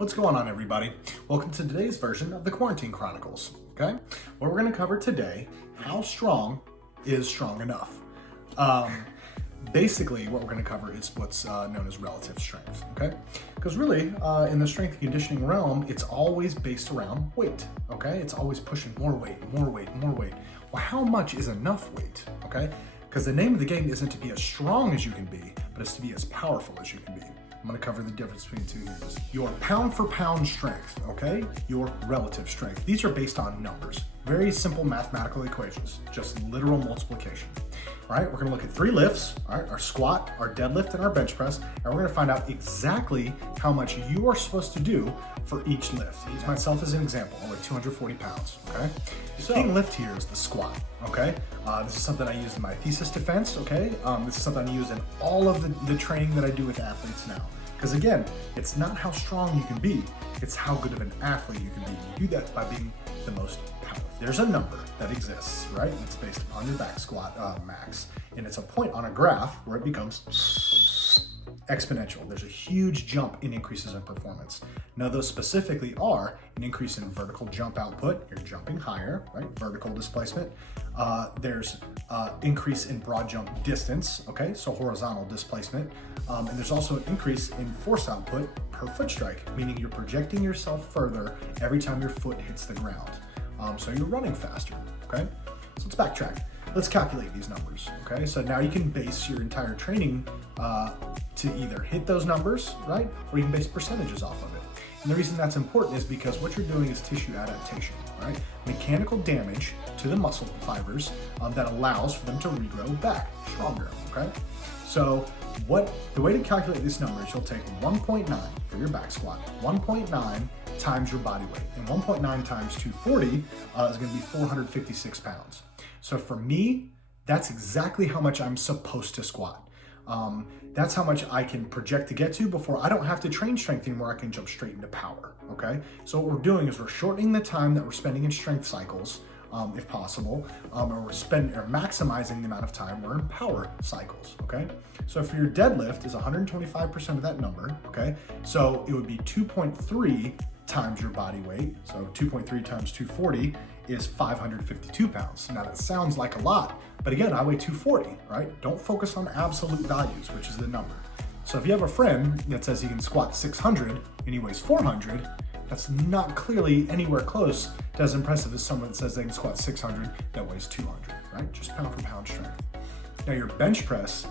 What's going on, everybody? Welcome to today's version of the Quarantine Chronicles, okay? What we're gonna cover today, how strong is strong enough? Basically, what we're gonna cover is what's known as relative strength, okay? Because really, in the strength and conditioning realm, it's always based around weight, okay? It's always pushing more weight, more weight, more weight. Well, how much is enough weight, okay? Because the name of the game isn't to be as strong as you can be, but it's to be as powerful as you can be. I'm gonna cover the difference between two here. Your pound for pound strength, okay? Your relative strength. These are based on numbers. Very simple mathematical equations, just literal multiplication. All right, we're gonna look at three lifts, all right? Our squat, our deadlift, and our bench press, and we're gonna find out exactly how much you are supposed to do for each lift. Use myself as an example, I weigh 240 pounds, okay? The king lift here is the squat, okay? This is something I use in my thesis defense, okay? This is something I use in all of the training that I do with athletes now. Because again, it's not how strong you can be, it's how good of an athlete you can be. You do that by being the most powerful. There's a number that exists, right? It's based upon your back squat max. And it's a point on a graph where it becomes exponential. There's a huge jump in increases in performance. Now, those specifically are an increase in vertical jump output. You're jumping higher, right? Vertical displacement. There's increase in broad jump distance, okay? So horizontal displacement. And there's also an increase in force output per foot strike, meaning you're projecting yourself further every time your foot hits the ground. So you're running faster, okay? So let's backtrack. Let's calculate these numbers, okay? So now you can base your entire training to either hit those numbers, right? Or you can base percentages off of it. And the reason that's important is because what you're doing is tissue adaptation, right? Mechanical damage to the muscle fibers that allows for them to regrow back stronger, okay? So the way to calculate this number is you'll take 1.9 for your back squat, 1.9 times your body weight, and 1.9 times 240 is gonna be 456 pounds. So for me, that's exactly how much I'm supposed to squat. That's how much I can project to get to before I don't have to train strength anymore. I can jump straight into power, okay? So what we're doing is we're shortening the time that we're spending in strength cycles, if possible, or we're maximizing the amount of time we're in power cycles, okay? So for your deadlift is 125% of that number, okay? So it would be 2.3 times your body weight. So 2.3 times 240 is 552 pounds. Now that sounds like a lot, but again, I weigh 240, right? Don't focus on absolute values, which is the number. So if you have a friend that says he can squat 600 and he weighs 400, that's not clearly anywhere close to as impressive as someone that says they can squat 600 that weighs 200, right? Just pound for pound strength. Now your bench press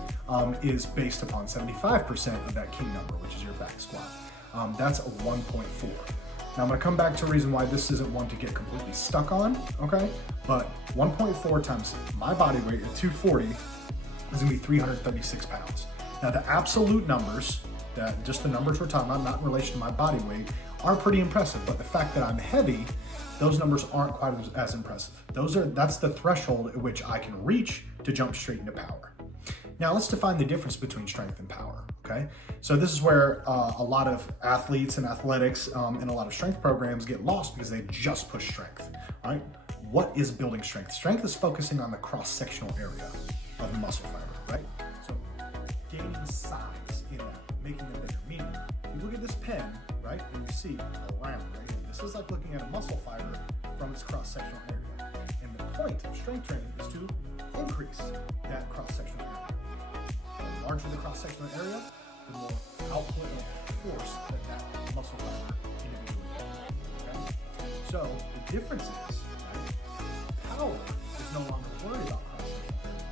is based upon 75% of that king number, which is your back squat. That's a 1.4. Now I'm gonna come back to a reason why this isn't one to get completely stuck on, okay? But 1.4 times my body weight at 240 is gonna be 336 pounds. Now the absolute numbers, just the numbers we're talking about, not in relation to my body weight, are pretty impressive, but the fact that I'm heavy, those numbers aren't quite as impressive. That's the threshold at which I can reach to jump straight into power. Now let's define the difference between strength and power, okay? So this is where a lot of athletes and athletics and a lot of strength programs get lost because they just push strength, right? What is building strength? Strength is focusing on the cross-sectional area of the muscle fiber, right? So gaining size in that, making them bigger. Meaning, you look at this pen, right, and you see a round right here. This is like looking at a muscle fiber from its cross-sectional area. And the point of strength training is to increase that cross-sectional area. The larger the cross-sectional area, the more output of force that muscle fiber individually has, okay? So the difference is, right, power is no longer worried about cross-sectional area.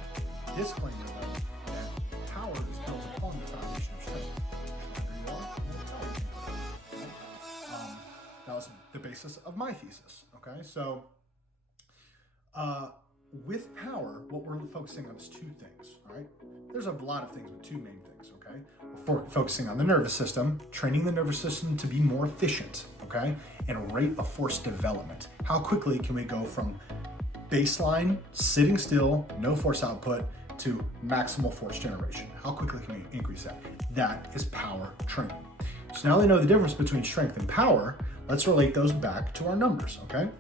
Disclaimer though, that power is built upon the foundation of strength. The stronger you are, the more power you can put in, right? That was the basis of my thesis, okay? So with power, what we're focusing on is two things, all right? There's a lot of things, but two main things, okay? We're focusing on the nervous system, training the nervous system to be more efficient, okay? And rate of force development. How quickly can we go from baseline, sitting still, no force output, to maximal force generation? How quickly can we increase that? That is power training. So now that we know the difference between strength and power, let's relate those back to our numbers, okay?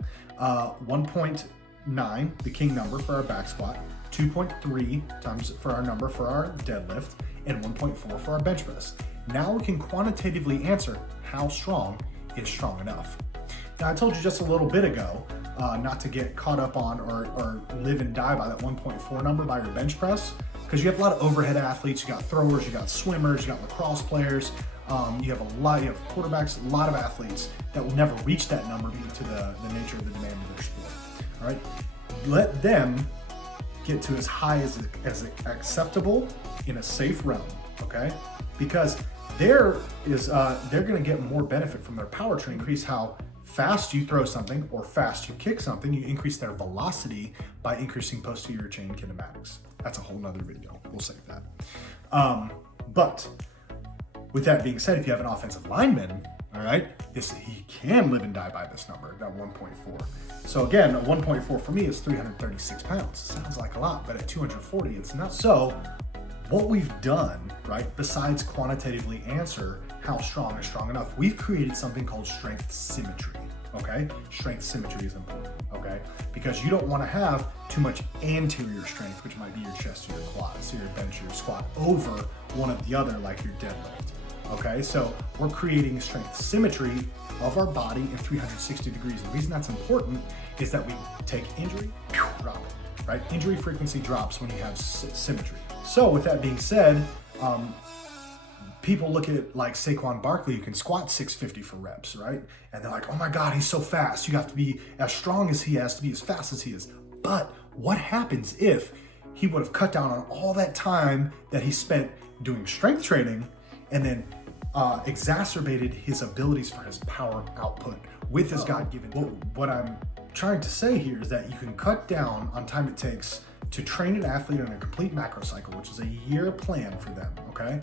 1.9, the king number for our back squat, 2.3 times for our number for our deadlift, and 1.4 for our bench press. Now we can quantitatively answer how strong is strong enough. Now I told you just a little bit ago, not to get caught up on or live and die by that 1.4 number by your bench press, because you have a lot of overhead athletes, you got throwers, you got swimmers, you got lacrosse players, you have quarterbacks, a lot of athletes that will never reach that number due to the nature of the demand of their sport. All right, let them get to as high as acceptable in a safe realm, okay? Because they're going to get more benefit from their power to increase how fast you throw something or fast you kick something. You increase their velocity by increasing posterior chain kinematics. That's a whole nother video. We'll save that. But with that being said, if you have an offensive lineman, all right, he can live and die by this number, that 1.4. So again, a 1.4 for me is 336 pounds. Sounds like a lot, but at 240, it's not. So what we've done, right, besides quantitatively answer how strong is strong enough, we've created something called strength symmetry, okay? Strength symmetry is important, okay? Because you don't want to have too much anterior strength, which might be your chest or your quads, or your bench or your squat, over one of the other, like your deadlift, okay? So we're creating strength symmetry of our body in 360 degrees. The reason that's important is that we take injury, drop it, right? Injury frequency drops when you have symmetry. So with that being said, people look at like Saquon Barkley, who can squat 650 for reps, right? And they're like, oh my God, he's so fast. You have to be as strong as he has to be, as fast as he is. But what happens if he would have cut down on all that time that he spent doing strength training and then exacerbated his abilities for his power output with his God-given? What I'm trying to say here is that you can cut down on time it takes to train an athlete on a complete macro cycle, which is a year plan for them, okay?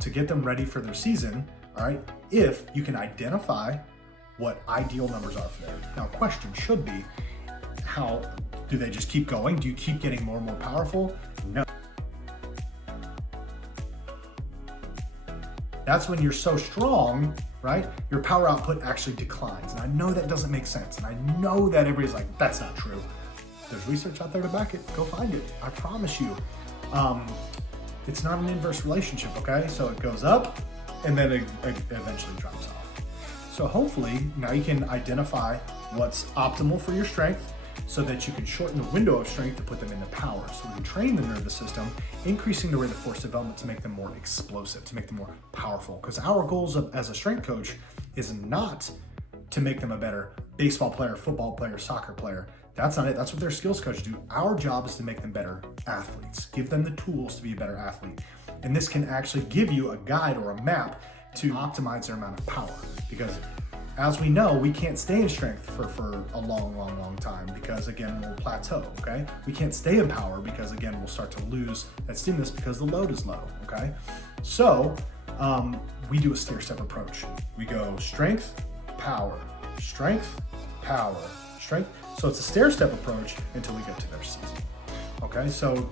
To get them ready for their season, all right? If you can identify what ideal numbers are for them. Now, question should be, how do they just keep going? Do you keep getting more and more powerful? No. That's when you're so strong, right? Your power output actually declines. And I know that doesn't make sense. And I know that everybody's like, that's not true. There's research out there to back it. Go find it. I promise you. It's not an inverse relationship, okay? So it goes up and then it eventually drops off. So hopefully now you can identify what's optimal for your strength so that you can shorten the window of strength to put them into power. So we can train the nervous system, increasing the rate of force development to make them more explosive, to make them more powerful. Because our goals as a strength coach is not to make them a better baseball player, football player, soccer player. That's not it. That's what their skills coaches do. Our job is to make them better athletes, give them the tools to be a better athlete. And this can actually give you a guide or a map to optimize their amount of power. Because as we know, we can't stay in strength for a long time because again, we'll plateau, okay? We can't stay in power because again, we'll start to lose that stimulus because the load is low, okay? So we do a stair-step approach. We go strength, power, strength, power, strength. So it's a stair-step approach until we get to their season. Okay, so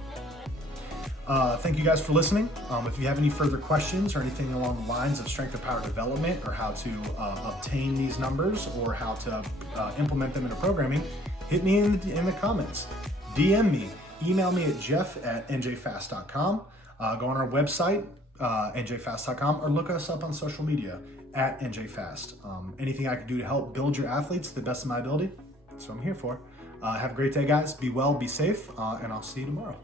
thank you guys for listening. If you have any further questions or anything along the lines of strength and power development or how to obtain these numbers or how to implement them into programming, hit me in the comments. DM me, email me at jeff@njfast.com. Go on our website, njfast.com, or look us up on social media at njfast. Anything I can do to help build your athletes to the best of my ability, that's what I'm here for. Have a great day, guys. Be well, be safe, and I'll see you tomorrow.